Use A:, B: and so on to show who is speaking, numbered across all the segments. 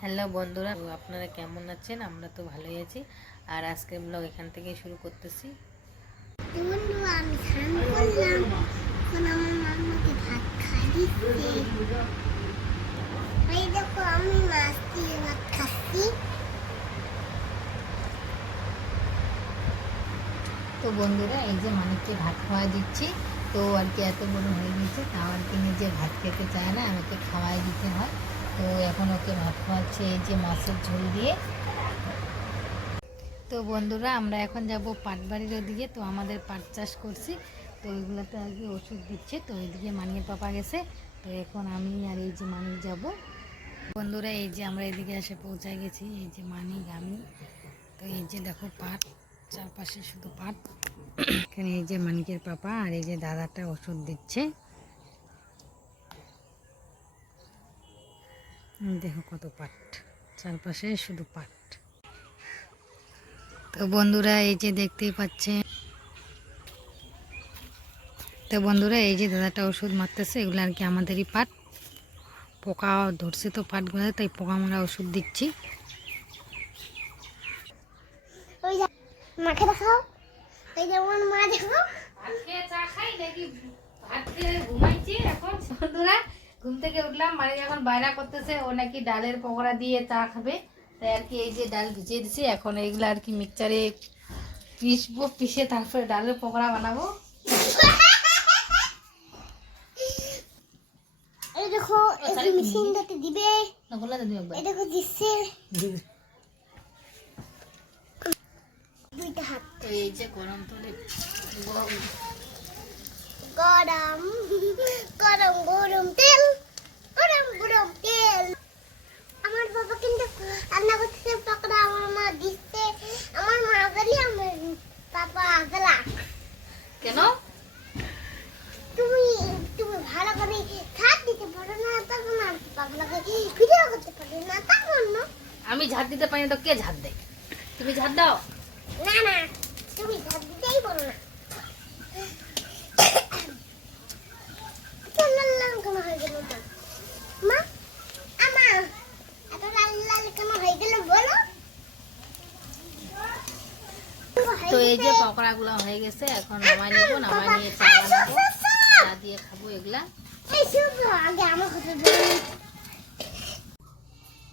A: Hello বন্ধুরা আপনারা কেমন আছেন? আমরা তো ভালোই আছি। আর আজকের ব্লগ এখান থেকে শুরু করতেছি।
B: আমি মাছ দিয়ে ভাত খাচ্ছি।
A: তো বন্ধুরা এই যে মানিককে ভাত খাওয়া দিচ্ছি। তো আর কি এত বড় হয়ে গেছে তাও আর কি নিজে ভাত খেতে চায় না আমাকে খাওয়াই দিতে হয়। তো এখন ওকে ভাত খাওয়াচ্ছে, এই যে মাছের ঝোল দিয়ে। তো বন্ধুরা, আমরা এখন যাব পাট বাড়ির ওদিকে, তো আমাদের পাট চাষ করছি। তো ওইগুলোতে আর কি ওষুধ দিচ্ছে, তো ওইদিকে মানিয়ের পাপা গেছে। তো এখন আমি আর এই যে মানিক যাব। বন্ধুরা, এই যে আমরা এদিকে এসে পৌঁছায় গেছি, এই যে মানিক আমি তো এই যে দেখো পাট, চারপাশে শুধু পাট। এখানে এই যে মানিকের পাপা আর এই যে দাদাটা ওষুধ দিচ্ছে। দেখো কত পাট। চারপাশে শুধু পাট। তো বন্ধুরা এই যে দেখতেই পাচ্ছেন। তো বন্ধুরা এই যে দাদাটা ওষুধ মারতেছে এগুলো আর কি আমাদেরই পাট। পোকা ধরছে তো পাটগুলো তাই পোকা মারা ওষুধ দিচ্ছি।
B: মাকে দেখাও। ওই যে আমার মা দেখাও।
A: বন্ধুরা ঘুম থেকে উঠলাম মানে যখন বাইরা করতেছে ও নাকি ডালের পকোড়া দিয়ে চা খাবে। তাই আর কি এই যে ডাল ভিজিয়ে দিছি এখন এইগুলো আর কি মিক্সচারে পিসবো পিষে তারপরে ডালের পকোড়া বানাবো।
B: এই দেখো এই যে মেশিনটাতে দিবে?
A: নকলা দাদি একবার।
B: এই দেখো দিচ্ছে। দুইটা হাত
A: তো এই যে গরম তলে গরম।
B: গরম। গরম গরম তেল গরম গরম তেল। আমার বাবা কিন্তু রান্না করতেছে পাকড়া আমার মা দিচ্ছে। আমার মা গেলি আমার পাপা গেলা
A: কেন?
B: তুমি তুমি ভালো করে খাট দিতে পারো না তখন আর পাগলাকে ভিডিও করতে পারো না তখন
A: আমি ঝাড় দিতে পারি না তো কে ঝাড় দেয়? তুমি ঝাড় দাও।
B: না না তুমি ঝাড় দিতেই পারো না এত লাল লাল কেন হয়ে গেল মা মা আমা এত লাল লাল কেন হয়ে গেল বলো
A: তো এই যে পকোড়াগুলো হয়ে গেছে এখন নামাই নেব নামাই নিয়ে চা বানাবো। চা দিয়ে খাব এগুলা।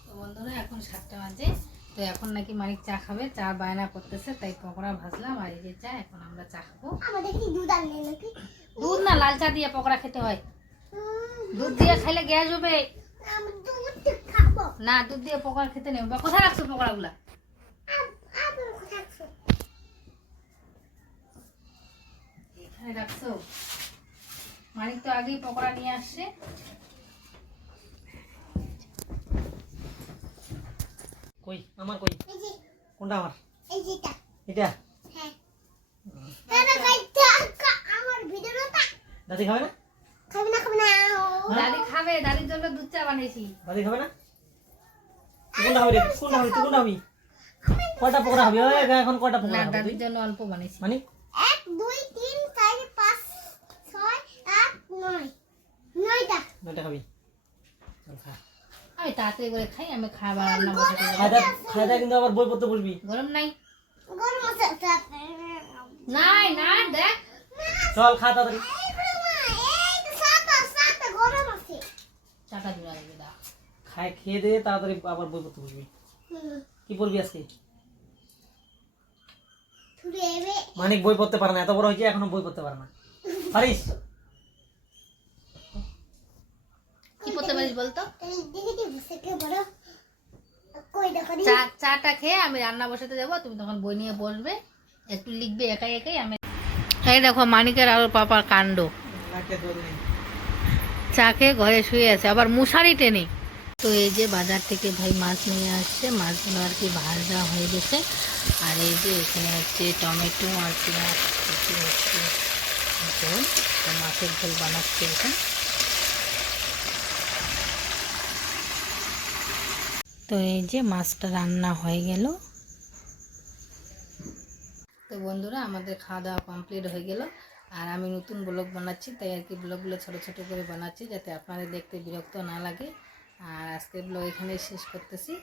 A: তো বন্ধুরা এখন সাতটা বাজে। তো এখন নাকি চা খাবে চা বায়না করতেছে তাই পকোড়া ভাজলাম আর এই যে চা এখন আমরা চা খাব।
B: দুধ
A: না লাল চা দিয়ে পকোড়া খেতে হয়। দুধ দিয়ে খাইলে গ্যাস হবে। না দুধ দিয়ে পকোড়া খেতে নেই। বা কোথায় রাখছো পকোড়াগুলা? রাখছো? মানিক তো আগেই পকোড়া নিয়ে আসছে।
C: কই? আমার কই? কোনটা আমার?
B: আচ্ছা। দাদি
C: খাবে না?
B: খাবে না খাবে না হ্যাঁ।
A: দাদি খাবে দাদির জন্য দুধ চা বানিয়েছি।
C: দাদি খাবে না? কোনটা হবে কোনটা হবে? কোনটা কটা পকোড়া হবে? এখন
A: কটা
C: পকোড়া হবে
A: দাদির জন্য অল্প বানিয়েছি।
C: মানে
B: 1 2 3 নয়টা
C: নয়টা খাবি? চল খা।
A: আমি তাড়াতাড়ি করে খাই আমি খাবার রান্না বসাতে যাব।
C: খায়দা খায়দা কিন্তু আবার বই পড়তে বসবি।
A: গরম নাই?
B: গরম আছে
A: নাই না দেখ।
C: চল খা তাড়াতাড়ি।
B: এই তো সাতটা সাতটা গরম আছে।
A: চাটা জোড়া লাগে দাও
C: খাই খেয়ে দে তাড়াতাড়ি আবার বই পড়তে বসবি। কি পড়বি আজকে? মানিক বই পড়তে পারে না এত বড় হয়েছে এখনও বই পড়তে পারে না। পারিস
A: কি করতে পারিস বলতো চা চাটা খেয়ে আমি রান্না বসাতে যাব তুমি তখন বই নিয়ে বসবে। একটু লিখবে একাই একাই আমি এই দেখো মানিকের আর পাপার কাণ্ড। চা খেয়ে ঘরে শুয়ে আছে আবার মশারি টেনে। তো এই যে বাজার থেকে ভাই মাছ নিয়ে আসছে মাছগুলো আর কি ভাজা হয়ে গেছে। আর এই যে এখানে হচ্ছে টমেটো আর পেঁয়াজ মাছের ঝোল বানাচ্ছে এখন। তো এই যে মাছটা রান্না হয়ে গেল। তো বন্ধুরা, আমাদের খাওয়া দাওয়া কমপ্লিট হয়ে গেল। আর আমি নতুন ব্লগ বানাচ্ছি, তাই আর কি ব্লগগুলো ছোটো ছোটো করে বানাচ্ছি যাতে আপনাদের দেখতে বিরক্ত না লাগে। আর আজকের ব্লগ এখানে শেষ করতেছি।